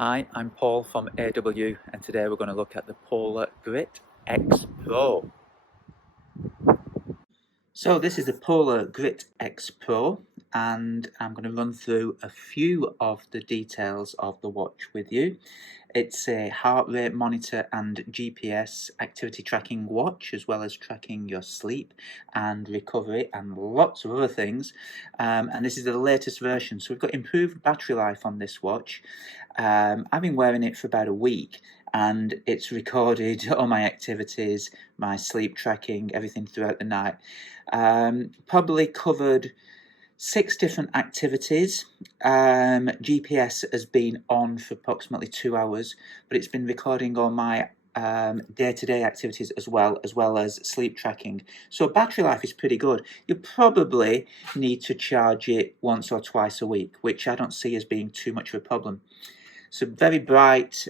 Hi, I'm Paul from AW, and today we're going to look at the Polar Grit X Pro. So this is the Polar Grit X Pro, and I'm going to run through a few of the details of the watch with you. It's a heart rate monitor and GPS activity tracking watch, as well as tracking your sleep and recovery and lots of other things. And this is the latest version. So we've got improved battery life on this watch. I've been wearing it for about a week, and it's recorded all my activities, my sleep tracking, everything throughout the night. Probably covered 6 different activities. GPS has been on for approximately 2 hours, but it's been recording all my day-to-day activities as well as sleep tracking. So battery life is pretty good. You probably need to charge it once or twice a week, which I don't see as being too much of a problem. So very bright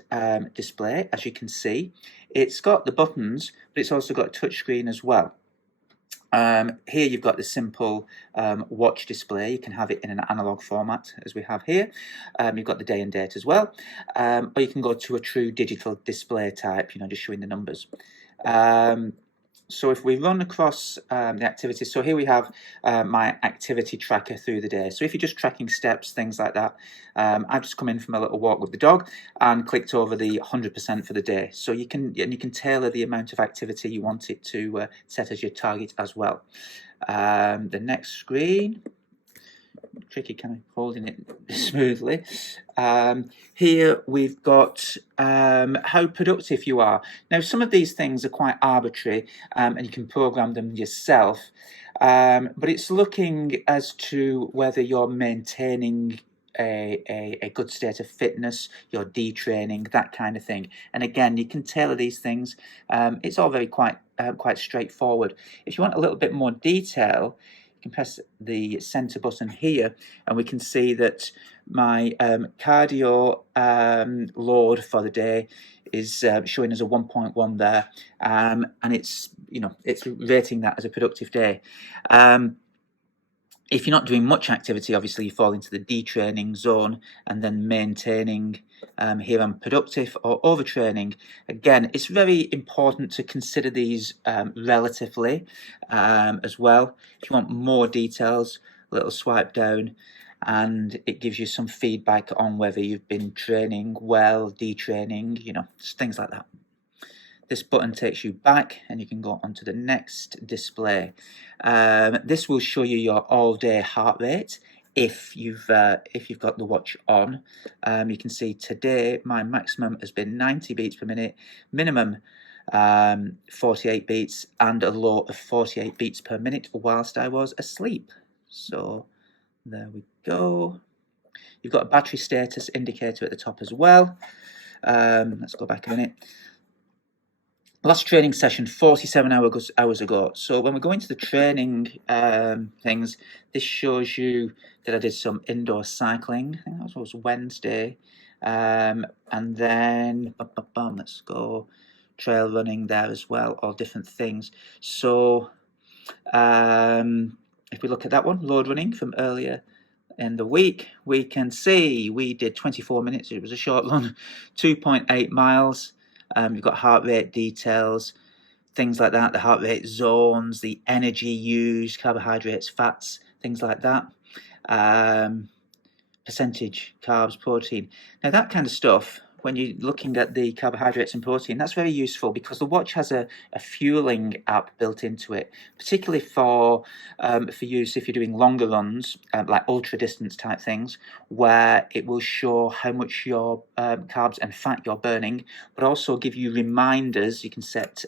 display, as you can see. It's got the buttons, but it's also got a touchscreen as well. Here you've got the simple watch display. You can have it in an analog format, as we have here. You've got the day and date as well, or you can go to a true digital display type, just showing the numbers. So if we run across the activities, so here we have my activity tracker through the day. So if you're just tracking steps, things like that, I've just come in from a little walk with the dog and clicked over the 100% for the day. So you can tailor the amount of activity you want it to set as your target as well. The next screen, tricky kind of holding it smoothly. Here we've got how productive you are. Now some of these things are quite arbitrary and you can program them yourself, but it's looking as to whether you're maintaining a good state of fitness, you're detraining, that kind of thing. And again, you can tailor these things. It's all very quite straightforward. If you want a little bit more detail, you can press the center button here and we can see that my cardio load for the day is showing as a 1.1 there, and it's rating that as a productive day. If you're not doing much activity, obviously you fall into the detraining zone, and then maintaining, here I'm productive, or overtraining. Again, it's very important to consider these relatively as well. If you want more details, a little swipe down and it gives you some feedback on whether you've been training well, detraining, just things like that. This button takes you back and you can go on to the next display. This will show you your all-day heart rate if you've got the watch on. You can see today my maximum has been 90 beats per minute, minimum 48 beats, and a low of 48 beats per minute whilst I was asleep. So there we go. You've got a battery status indicator at the top as well. Let's go back a minute. Last training session 47 hours ago. So when we go into the training things, this shows you that I did some indoor cycling. I think that was Wednesday. And then let's go trail running there as well, all different things. So if we look at that one, load running from earlier in the week, we can see we did 24 minutes. It was a short run, 2.8 miles. You've got heart rate details, things like that, the heart rate zones, the energy used, carbohydrates, fats, things like that. Percentage, carbs, protein. Now that kind of stuff, when you're looking at the carbohydrates and protein, that's very useful because the watch has a fueling app built into it, particularly for use if you're doing longer runs, like ultra distance type things, where it will show how much your carbs and fat you're burning, but also give you reminders. You can set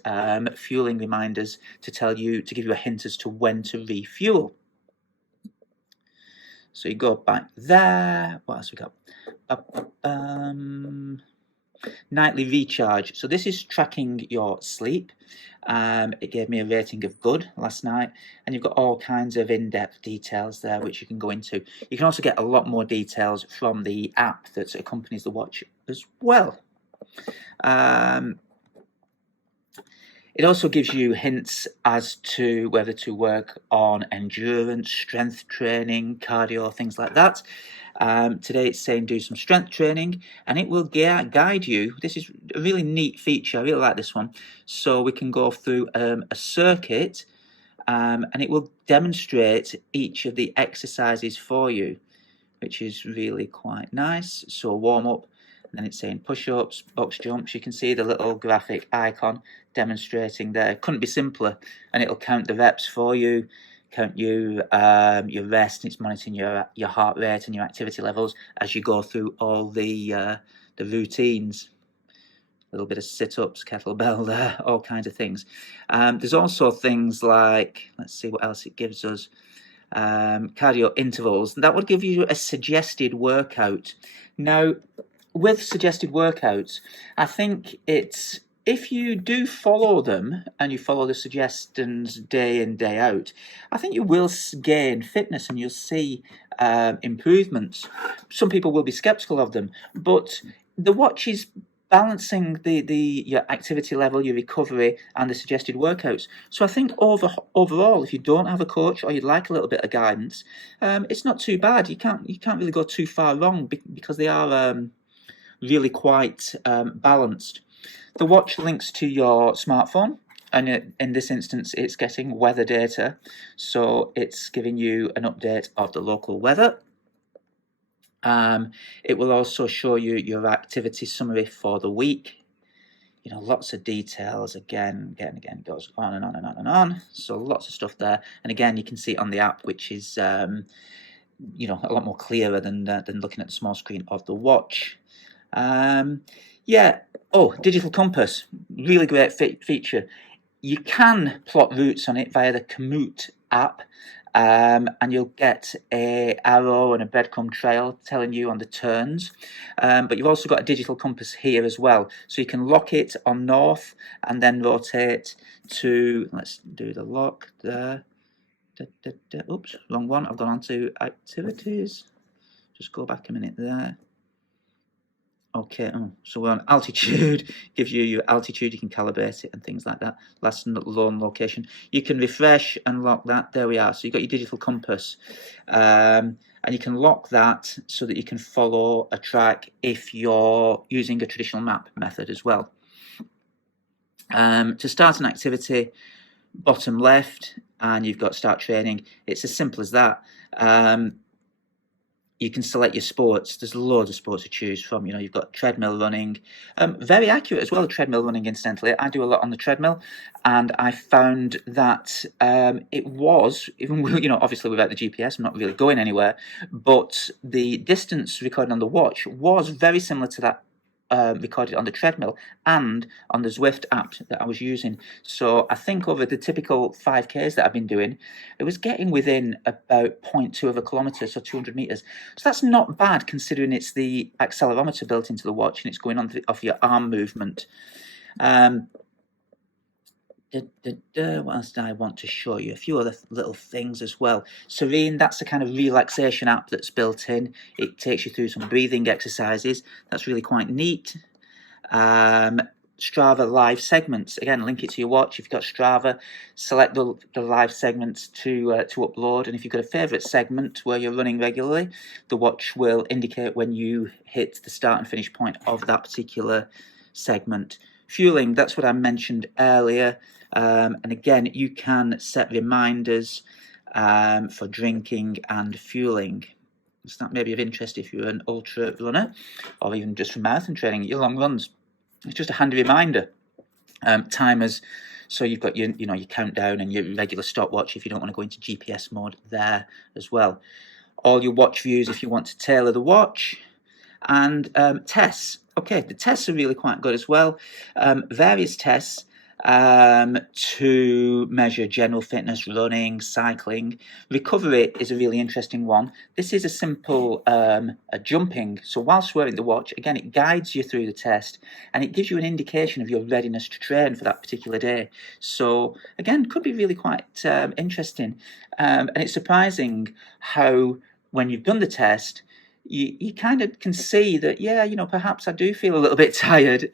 fueling reminders to give you a hint as to when to refuel. So you go back there. What else we got? Nightly recharge. So this is tracking your sleep. It gave me a rating of good last night, and you've got all kinds of in-depth details there which you can go into. You can also get a lot more details from the app that accompanies the watch as well. It also gives you hints as to whether to work on endurance, strength training, cardio, things like that. Today it's saying do some strength training, and it will guide you. This is a really neat feature. I really like this one. So we can go through a circuit, and it will demonstrate each of the exercises for you, which is really quite nice. So warm up, and then it's saying push-ups, box jumps. You can see the little graphic icon demonstrating there. Couldn't be simpler, and it'll count the reps for you, count your rest. It's monitoring your heart rate and your activity levels as you go through all the routines. A little bit of sit-ups, kettlebell there, all kinds of things. There's also things like, let's see what else it gives us. Cardio intervals. That would give you a suggested workout. Now, with suggested workouts, I think it's, if you do follow them and you follow the suggestions day in, day out, I think you will gain fitness and you'll see improvements. Some people will be skeptical of them, but the watch is balancing your activity level, your recovery, and the suggested workouts. So I think overall, if you don't have a coach or you'd like a little bit of guidance, it's not too bad. You can't really go too far wrong because they are really quite balanced. The watch links to your smartphone, and in this instance, it's getting weather data, so it's giving you an update of the local weather. It will also show you your activity summary for the week. You know, lots of details. Again, goes on and on and on and on. So lots of stuff there. And again, you can see it on the app, which is you know, a lot more clearer than looking at the small screen of the watch. Yeah. Oh, digital compass, really great feature. You can plot routes on it via the Komoot app. And you'll get a arrow and a breadcrumb trail telling you on the turns, but you've also got a digital compass here as well, so you can lock it on north and then rotate to, let's do the lock there. Oops, wrong one. I've gone on to activities. Just go back a minute there. Okay, so we're on altitude. Gives you your altitude, you can calibrate it and things like that. Last lone location. You can refresh and lock that. There we are. So you've got your digital compass. And you can lock that so that you can follow a track if you're using a traditional map method as well. To start an activity, bottom left, and you've got start training. It's as simple as that. You can select your sports. There's loads of sports to choose from. You know, you've got treadmill running, very accurate as well. Treadmill running, incidentally, I do a lot on the treadmill, and I found that it was, even, you know, obviously without the GPS, I'm not really going anywhere, but the distance recorded on the watch was very similar to that recorded on the treadmill and on the Zwift app that I was using. So I think over the typical 5Ks that I've been doing, it was getting within about 0.2 of a kilometre, so 200 metres. So that's not bad considering it's the accelerometer built into the watch and it's going on off your arm movement. What else do I want to show you? A few other little things as well. Serene, that's the kind of relaxation app that's built in. It takes you through some breathing exercises. That's really quite neat. Strava live segments. Again, link it to your watch. If you've got Strava, select the live segments to upload. And if you've got a favourite segment where you're running regularly, the watch will indicate when you hit the start and finish point of that particular segment. Fueling, that's what I mentioned earlier. And again, you can set reminders for drinking and fueling. So that may be of interest if you're an ultra runner or even just for marathon training, your long runs. It's just a handy reminder. Timers, so you've got your countdown and your regular stopwatch if you don't want to go into GPS mode there as well. All your watch views if you want to tailor the watch. And tests. Okay, the tests are really quite good as well. Various tests to measure general fitness, running, cycling. Recovery is a really interesting one. This is a simple jumping. So whilst wearing the watch, again, it guides you through the test and it gives you an indication of your readiness to train for that particular day. So again, could be really quite interesting. And it's surprising how when you've done the test, you kind of can see that, yeah, perhaps I do feel a little bit tired.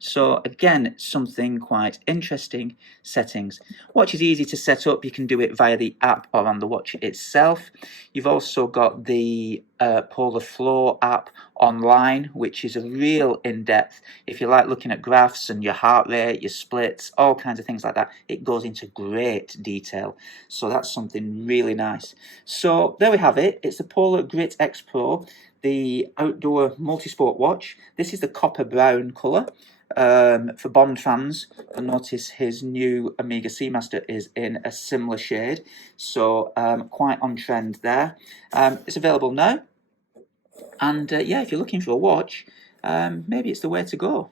So again, something quite interesting. Settings. Watch is easy to set up. You can do it via the app or on the watch itself. You've also got the Polar Flow app online, which is a real in-depth. If you like looking at graphs and your heart rate, your splits, all kinds of things like that, it goes into great detail. So that's something really nice. So there we have it. It's the Polar Grit X Pro, the outdoor multisport watch. This is the copper brown colour. For Bond fans, you'll notice his new Omega Seamaster is in a similar shade, so quite on trend there. It's available now, and yeah, if you're looking for a watch, maybe it's the way to go.